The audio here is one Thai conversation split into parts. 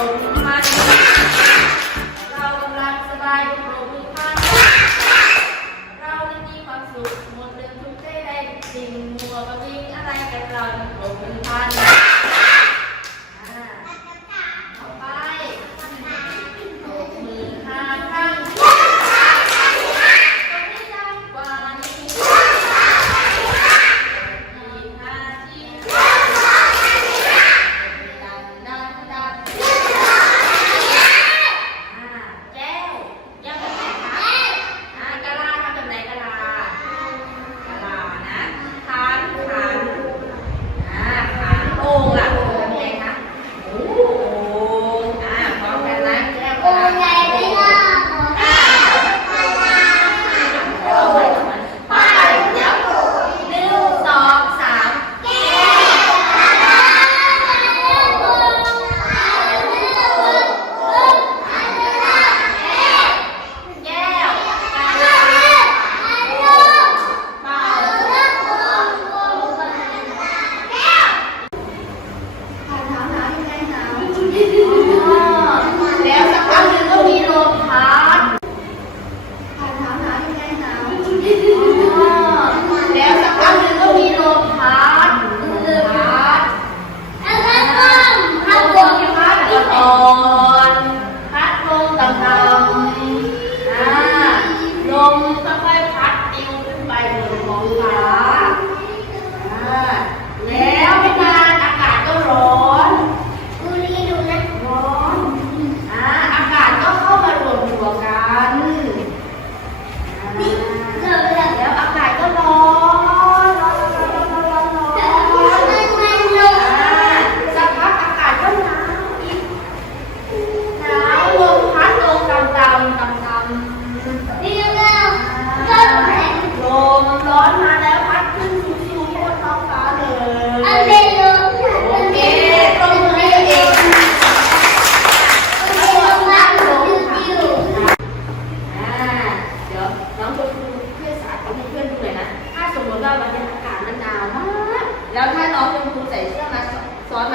ผมมาเรากำลังสบายโปรบุท่านเราได้ความสุขหมดลืมทุกได้ได้สิ่งมัวกระวิ่งอะไรกันเราโปรบุท่าน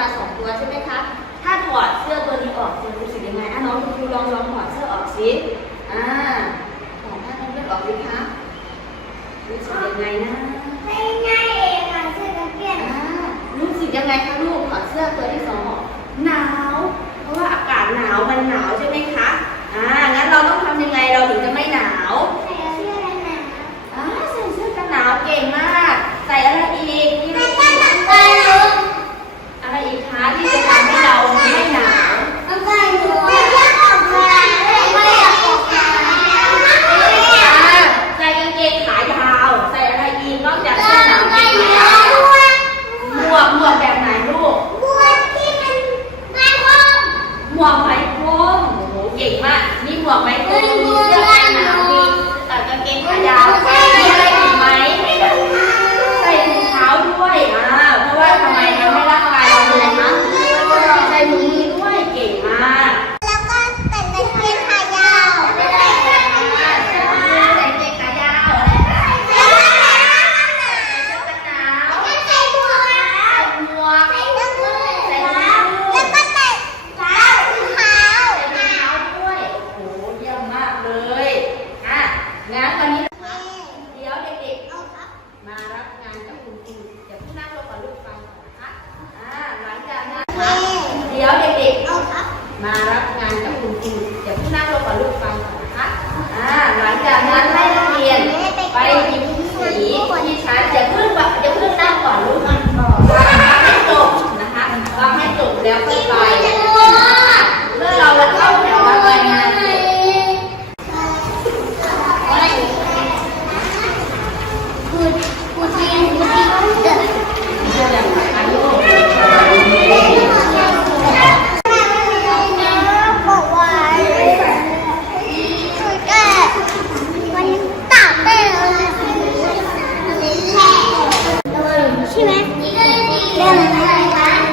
าสองตัวใช่ไหมคะถ้าถอดเสื้อตัวนี้ออกจะรู้สึกยังไงน้องคิวลองลองถอดเสื้อออกสิอ่าถอดผ้ากันเลือดออกไหมคะรู้สึกยังไงนะานกับคุดูดี๋ยวพี่นั่งลงกับลูกฟังนะคะอ่หลังจากนั้นเดี๋ยวเด็กๆมารับงานกับ ใช่ไหมเรื่องอะไรนะ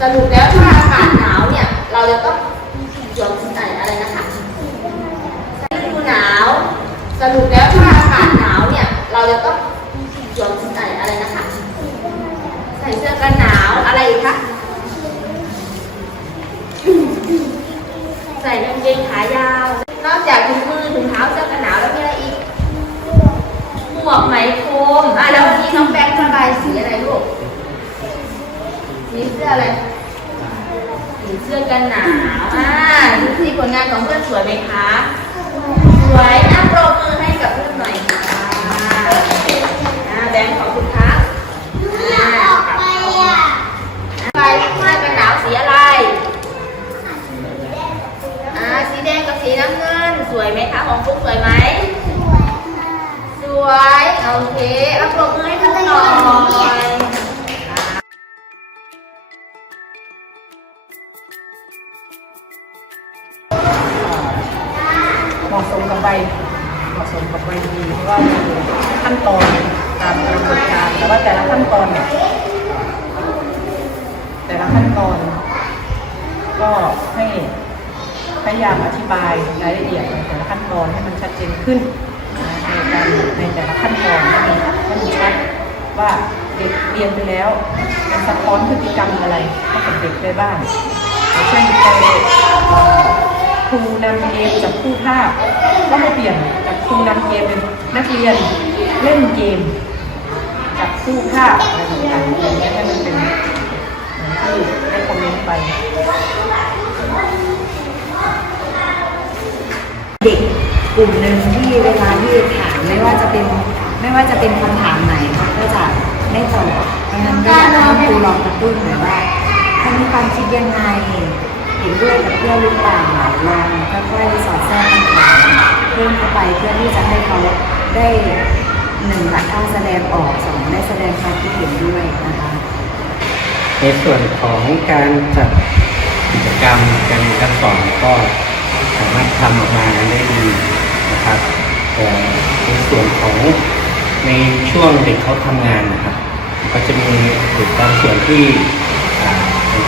สรุปแล้วถ้าอากาศหนาวเนี่ย เราจะต้องสวมอะไรนะคะดูหนาว สรุปแล้วถ้าอากาศหนาวเนี่ย เราจะต้องสวมอะไรนะคะ ส่เสื้อกันหนาวอะไรอีกคะใส่กางเกงขายาว นอกจากถุงมือถุงเท้าเสื้อกันหนาวแล้วมีอะไรอีกหมวกไหมพรมอะแล้ววันนี้น้องแบงค์ระบายสีอะไรลูกสีเสื้ออะไรสีเสื้อกันหนาวอ่าดูสิผลงานของเพื่อนสวยไหมคะ สวยอะปรบมือให้กับเพื่อนหน่อยค่ะอ่าแบงค์ขอบคุณครับอ่าไปเสื้อกันหนาวสีอะไร อ่า สีแดงกับสีน้ำเงิน สวยไหมคะ ของฟุ๊กสวยไหม สวย โอ เคเอาปรบมือให้ฟุ๊กหน่อยเหมาะสมกับใบเหมาะสมกับใบดีเพราะว่าขั้นตอนตามกระบวนการแต่ว่าแต่ละขั้นตอนเนี่ยแต่ละขั้นตอน ก็ให้พยายามอธิบายรายละเอียดในแต่ละขั้นตอนให้มันชัดเจนขึ้นในการในแต่ละขั้นตอนให้มันให้มันชัด ว่าเด็กเรียนไปแล้วมันสะท้อนพฤติกรรมอะไรให้กับเด็กได้บ้างอย่างเช่นไปครูนำเกมจากผู้ภาคก็มาเปลี่ยนจากครูนำเกมเป็นนักเรียนเล่นเกมจากผู้ภาคอะไรต่างๆอย่างเงี้ให้มันเป็นที่ได้คอมเมนต์ไป เด็กกลุ่มหนึ่งที่เวลาที่ถามไม่ว่าจะเป็น ไม่ว่าจะเป็นคำถามไหนเขาก็จะไม่ตอบเพราะฉะนั้นก็อยากให้ครูลองกระตุ้นหน่อยว่าเขานมีความคิดยังไงเห็นด้วยกับเพื่อนหรือเปล่าลองค่อยๆสอดแทรกคำถามเพิ่มเข้าไปเพื่อที่จะให้เขาได้หนึ่งละกล้าแสดงออกสองได้แสดงความคิดเห็นด้วยนะคะในส่วนของการจัดกิจกรรมการเรียนการสอนก็สามารถทำออกมาได้ดีนะครับแต่ในส่วนของ ในช่วงเด็กเขาทำงานนะครับ ก็จะมีเด็กบางส่วนที่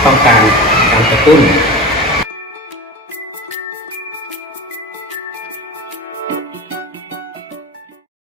ต้องการการกระตุ้น